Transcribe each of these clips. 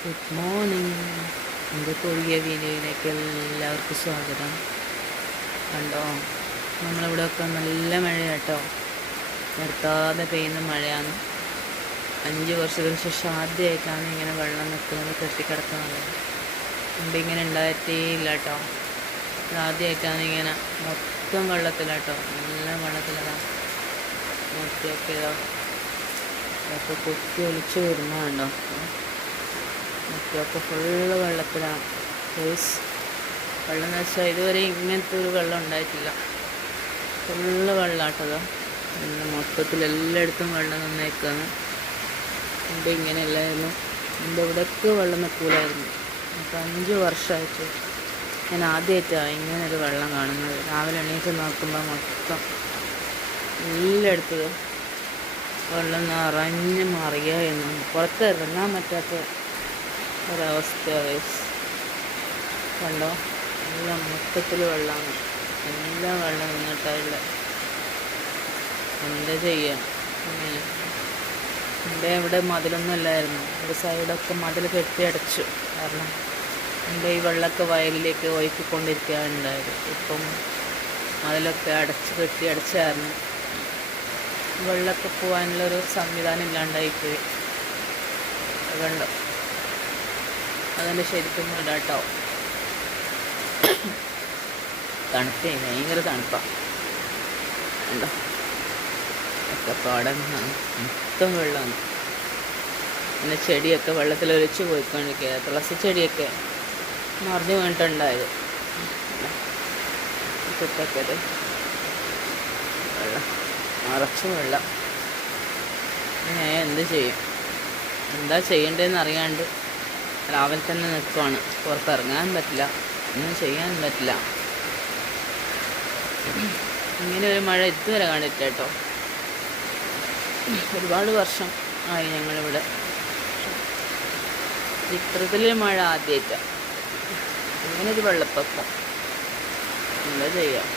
Good morning. എൻ്റെ പുതിയ വീഡിയോയിലേക്ക് എല്ലാവർക്കും സ്വാഗതം. കണ്ടോ, നമ്മളിവിടെയൊക്കെ നല്ല മഴയാട്ടോ, നിർത്താതെ പെയ്യുന്ന മഴയാണ്. 5 വർഷത്തിന് ശേഷം ആദ്യമായിട്ടാണ് ഇങ്ങനെ വെള്ളം നിൽക്കുന്നത്, കെട്ടിക്കിടക്കുന്നത്. മുമ്പ് ഇങ്ങനെ ഉണ്ടായിട്ടേ ഇല്ല കേട്ടോ. ആദ്യമായിട്ടാണ് ഇങ്ങനെ മൊത്തം വെള്ളത്തിലാട്ടോ, നല്ല വെള്ളത്തിലാണ്. മൊത്തമൊക്കെ ഇതോ അതൊക്കെ കൊത്തി ഒലിച്ച് വരുന്നതുണ്ടോ. മറ്റൊക്കെ ഫുള്ള് വെള്ളത്തിലാണ്. വെള്ളം എന്ന് വെച്ചാൽ ഇതുവരെ ഇങ്ങനത്തെ ഒരു വെള്ളം ഉണ്ടായിട്ടില്ല. ഫുള്ള് വെള്ളമാട്ടതോ. പിന്നെ മൊത്തത്തിൽ എല്ലായിടത്തും വെള്ളം നന്നേക്കാണ്. മുമ്പ് ഇങ്ങനെയല്ലായിരുന്നു. മുമ്പ് ഇവിടെയൊക്കെ വെള്ളം നിൽക്കൂലായിരുന്നു. അപ്പോൾ 5 വർഷമായിട്ട് ഞാൻ ആദ്യമായിട്ടാണ് ഇങ്ങനൊരു വെള്ളം കാണുന്നത്. രാവിലെ എണീറ്റ് നോക്കുമ്പോൾ മൊത്തം എല്ലായിടത്തും വെള്ളം നിറഞ്ഞ് മറിയായിരുന്നു. പുറത്തിറങ്ങാൻ പറ്റാത്ത ഒരവസ്ഥ. കണ്ടോ, എല്ലാം മൊത്തത്തിൽ വെള്ളമാണ്. എല്ലാം വെള്ളം നിന്നിട്ടുള്ള എന്താ ചെയ്യുക. എൻ്റെ ഇവിടെ മതിലൊന്നും ഇല്ലായിരുന്നു. ഒരു സൈഡൊക്കെ മതിൽ കെട്ടിയടച്ചു. കാരണം എൻ്റെ ഈ വെള്ളമൊക്കെ വയലിലേക്ക് ഒഴുക്കിക്കൊണ്ടിരിക്കുകയാണ് ഉണ്ടായത്. ഇപ്പം മതിലൊക്കെ കെട്ടിയടച്ചായിരുന്നു. വെള്ളമൊക്കെ പോകാനുള്ളൊരു സംവിധാനം ഇല്ലാണ്ടായിപ്പോയി. കണ്ടോ, അതിൻ്റെ ശരിക്കും ഇടാട്ടോ. തണുപ്പേ, ഭയങ്കര തണുപ്പാണ്. കണ്ടോ, ഒക്കെ പാടന്നാണ്, മൊത്തം വെള്ളമാണ്. പിന്നെ ചെടിയൊക്കെ വെള്ളത്തിലൊലിച്ച് പോയിക്കൊണ്ടിരിക്കുക. തുളസി ചെടിയൊക്കെ മറിഞ്ഞു വീണിട്ടുണ്ടായത്. കുത്തൊക്കെ വെള്ളം നിറച്ച് വെള്ളം. ഞാൻ എന്ത് ചെയ്യും, എന്താ ചെയ്യേണ്ടതെന്ന് അറിയാണ്ട് രാവിലെ തന്നെ നിൽക്കുവാണ്. പുറത്തിറങ്ങാൻ പറ്റില്ല, ഒന്നും ചെയ്യാൻ പറ്റില്ല. ഇങ്ങനെ ഒരു മഴ ഇതുവരെ കണ്ടിട്ട് കേട്ടോ. ഒരുപാട് വർഷം ആയി ഞങ്ങളിവിടെ. ഇത്തരത്തിലൊരു മഴ ആദ്യമായിട്ടാണ്. ഇങ്ങനൊരു വെള്ളപ്പൊക്കം. എന്താ ചെയ്യാം,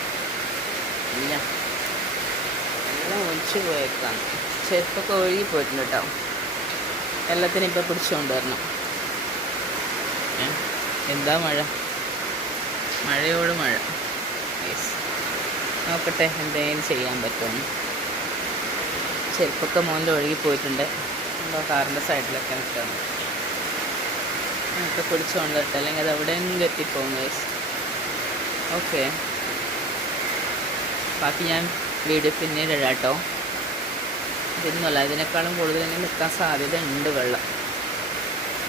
ഇല്ല, എല്ലാം ഒലിച്ചു പോയേക്കാണ്. ചെരുപ്പൊക്കെ ഒഴുകി പോയിട്ടുണ്ട് കേട്ടോ. എല്ലാത്തിനും ഇപ്പം പിടിച്ചുകൊണ്ട് വരണം. എന്താ മഴ, മഴയോട് മഴ. നോക്കട്ടെ എന്തെങ്കിലും ചെയ്യാൻ പറ്റുമെന്ന്. ചെരുപ്പൊക്കെ മോൻ്റെ ഒഴുകി പോയിട്ടുണ്ട്. എന്തോ കാറിൻ്റെ സൈഡിലൊക്കെ നിൽക്കണം. നമുക്ക് പിടിച്ചുകൊണ്ട് വരട്ടെ, അല്ലെങ്കിൽ അത് എവിടെയെങ്കിലും എത്തിപ്പോകും. ഓക്കെ, ബാക്കി ഞാൻ വീഡിയോ പിന്നീട് ഇടാം കേട്ടോ. ഇതൊന്നുമല്ല, ഇതിനേക്കാളും കൂടുതൽ നിൽക്കാൻ സാധ്യത ഉണ്ട് വെള്ളം.